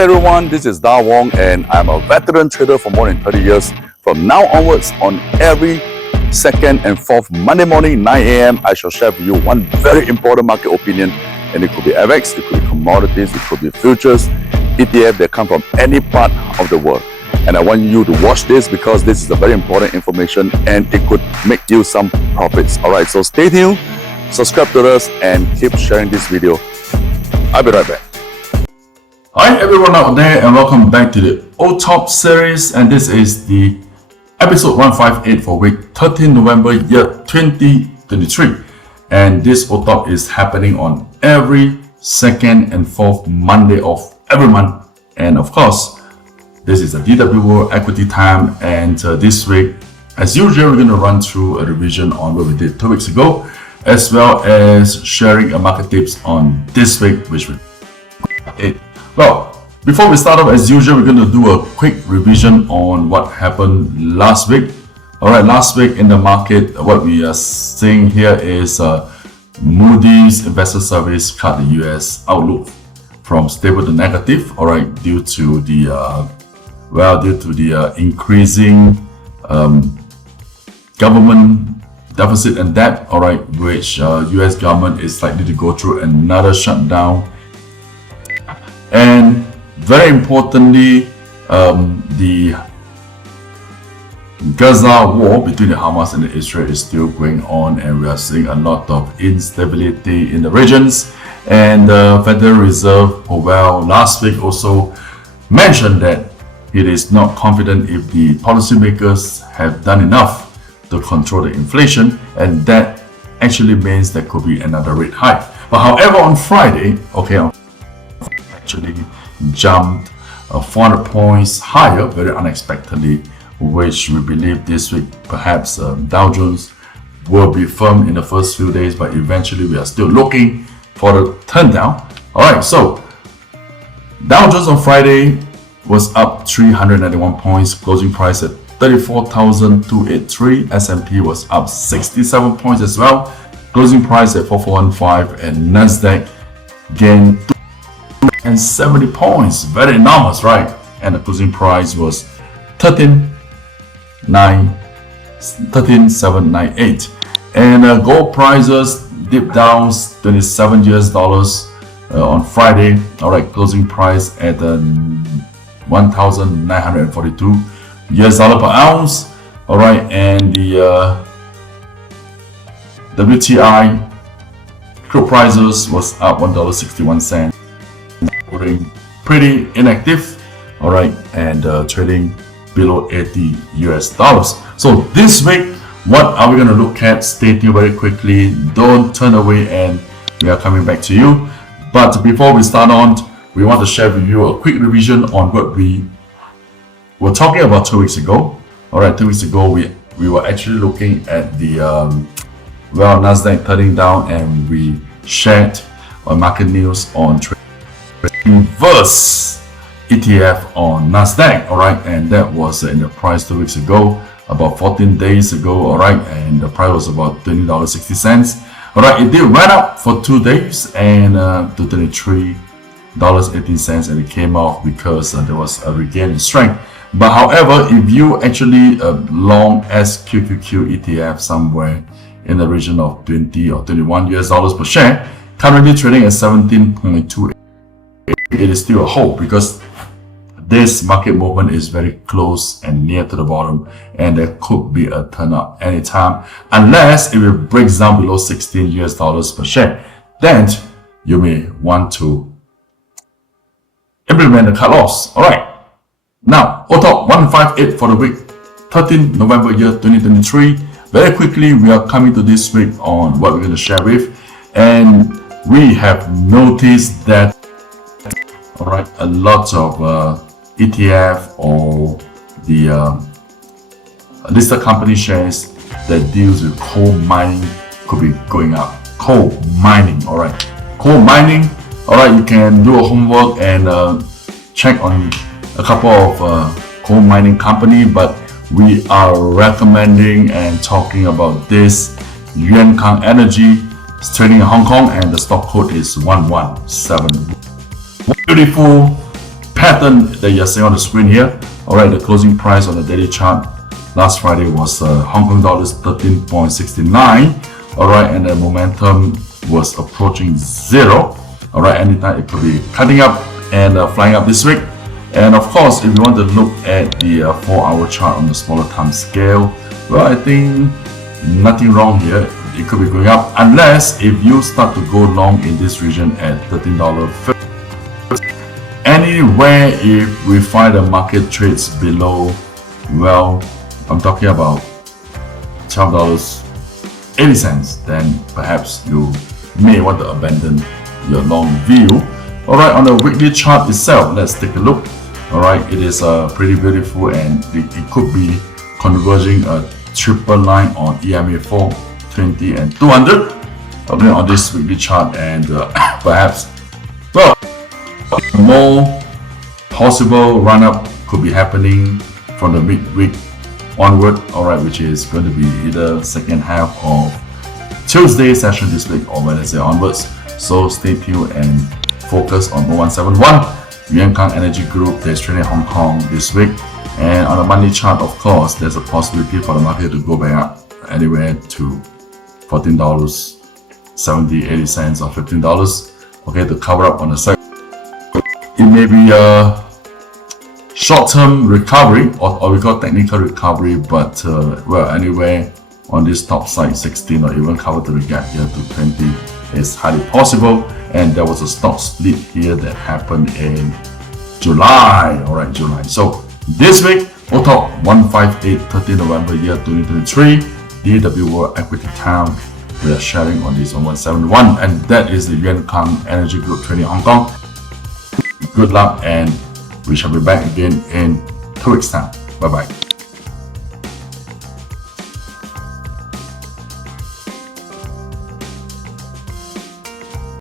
Hi everyone, this is DAR Wong and I'm a veteran trader for more than 30 years. From now onwards, on every second and fourth Monday morning, 9 a.m., I shall share with you one very important market opinion. And it could be FX, it could be commodities, it could be futures, ETF that come from any part of the world. And I want you to watch this because this is a very important information and it could make you some profits. Alright, so stay tuned, subscribe to us and keep sharing this video. I'll be right back. Hi everyone out there and welcome back to the OTOP series, and this is the episode 158 for week 13 November year 2023, and this OTOP is happening on every second and fourth Monday of every month. And of course, this is a DW equity time, and this week as usual we're going to run through a revision on what we did 2 weeks ago, as well as sharing a market tips on this week, which we Well, before we start off, as usual, we're going to do a quick revision on what happened last week. Alright, last week in the market, what we are seeing here is Moody's Investor Service cut the US outlook from stable to negative, alright, due to the increasing government deficit and debt, alright, which US government is likely to go through another shutdown. And very importantly, the Gaza war between the Hamas and Israel is still going on, and we are seeing a lot of instability in the regions. And the Federal Reserve Powell last week also mentioned that it is not confident if the policymakers have done enough to control the inflation, and that actually means there could be another rate hike. But however, on Friday, actually jumped 400 points higher very unexpectedly, which we believe this week perhaps Dow Jones will be firm in the first few days, but eventually we are still looking for the turn down. Alright, so Dow Jones on Friday was up 391 points, closing price at 34,283. S&P was up 67 points as well, closing price at 4415, and Nasdaq gained 270 points, very enormous, right? And the closing price was 13,798. And gold prices dipped down $27 on Friday. All right, closing price at $1,942 per ounce. All right, and the WTI crude prices was up $1.61. Pretty inactive, all right, and trading below $80. So this week, what are we going to look at? Stay tuned very quickly, don't turn away, and we are coming back to you. But before we start on, we want to share with you a quick revision on what we were talking about 2 weeks ago. All right, 2 weeks ago we were actually looking at the Nasdaq turning down, and we shared market news on inverse ETF on Nasdaq, all right, and that was in the price 2 weeks ago, about 14 days ago, all right, and the price was about $20.60. All right, it did run up for 2 days and to $23.18, and it came off because there was a regain in strength. But however, if you actually long SQQQ ETF somewhere in the region of $20 or $21 per share, currently trading at 17.28. It is still a hold because this market movement is very close and near to the bottom, and there could be a turn up anytime, unless if it breaks down below $16 per share. Then you may want to implement the cut loss. All right, now OTOP 158 for the week 13 November year 2023. Very quickly, we are coming to this week on what we're going to share with, and we have noticed that, all right, a lot of ETF or the listed company shares that deals with coal mining could be going up. Coal mining, all right. Coal mining, all right, you can do a homework and check on a couple of coal mining company, but we are recommending and talking about this Yuankang Energy. It's trading in Hong Kong and the stock code is 117. Beautiful pattern that you're seeing on the screen here. Alright, the closing price on the daily chart last Friday was Hong Kong dollars 13.69. Alright, and the momentum was approaching zero. Alright, anytime it could be cutting up and flying up this week. And of course, if you want to look at the 4-hour chart on the smaller time scale, well, I think nothing wrong here. It could be going up unless if you start to go long in this region at $13.50. Anywhere if we find the market trades below, well, I'm talking about $12.80, then perhaps you may want to abandon your long view. Alright, on the weekly chart itself, let's take a look. Alright, it is pretty beautiful, and it could be converging a triple line on EMA 4, 20 and 200 on this weekly chart, and perhaps, well, more possible run-up could be happening from the midweek onward, alright, which is going to be either second half of Tuesday session this week or Wednesday onwards. So stay tuned and focus on 0171 Yuan Kang Energy Group that's trading Hong Kong this week. And on the monthly chart, of course, there's a possibility for the market to go back up anywhere to $14.70, 80 cents, or $15. Okay, to cover up on the second. It may be a short-term recovery, or we call technical recovery, but well, anywhere on this top side 16 or even cover to the gap here to 20 is highly possible. And there was a stock split here that happened in July. Alright, July. So this week, OTOP 158 13 November year 2023, DAW World Equity Town, we are sharing on this on 171, and that is the Yuan Kang Energy Group trading Hong Kong. Good luck, and we shall be back again in 2 weeks time. Bye bye.